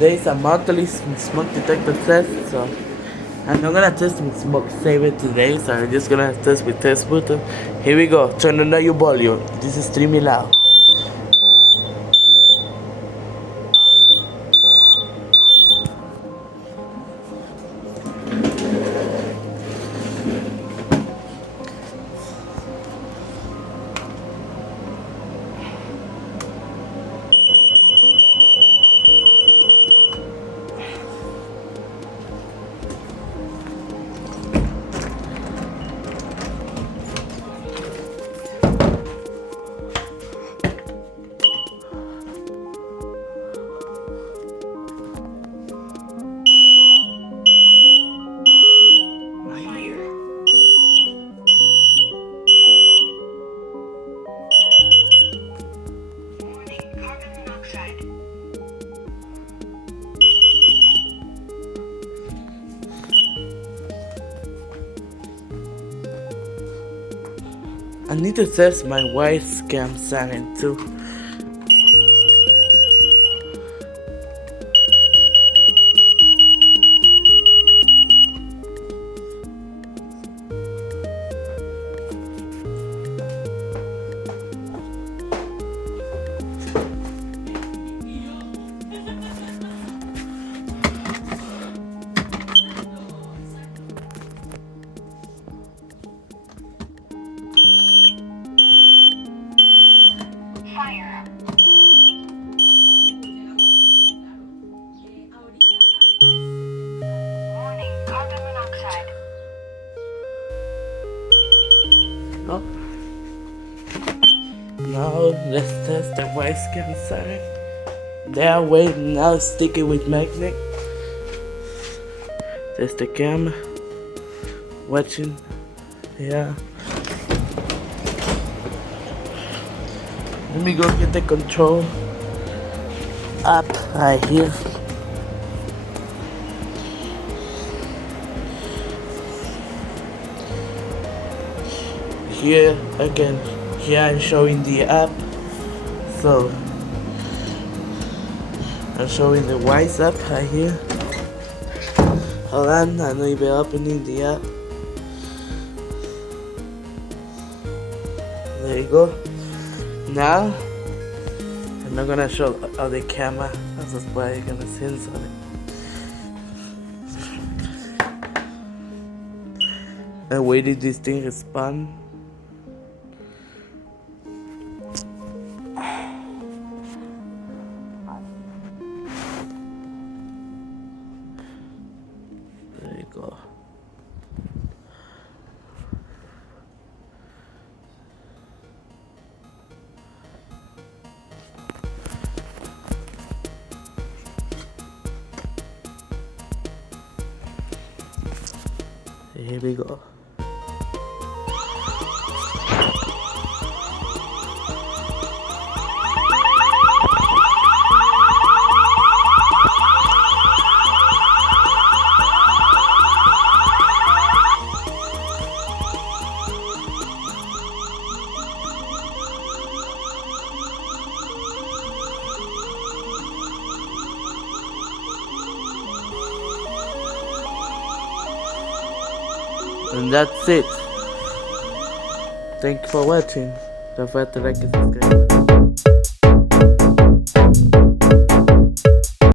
today is a monthly smoke detector test, so I'm not gonna test with smoke saver today, so I'm just gonna test with test button. Here we go, turn on your volume. This is extremely loud. I need to test my white scam siren too. Oh. Now let's test the white scam siren. They are waiting now, stick it with magnet. Test the camera. Watching. Yeah. Let me go get the control app right here. Here again, here I'm showing the app. So I'm showing the Wise app right here. Hold on, I'm not even opening the app. There you go. Now I'm not gonna show the camera. That's just why I'm gonna censor it. And wait till this thing respond. There you go. Here we go. And that's it. Thank you for watching. Don't forget to like and subscribe.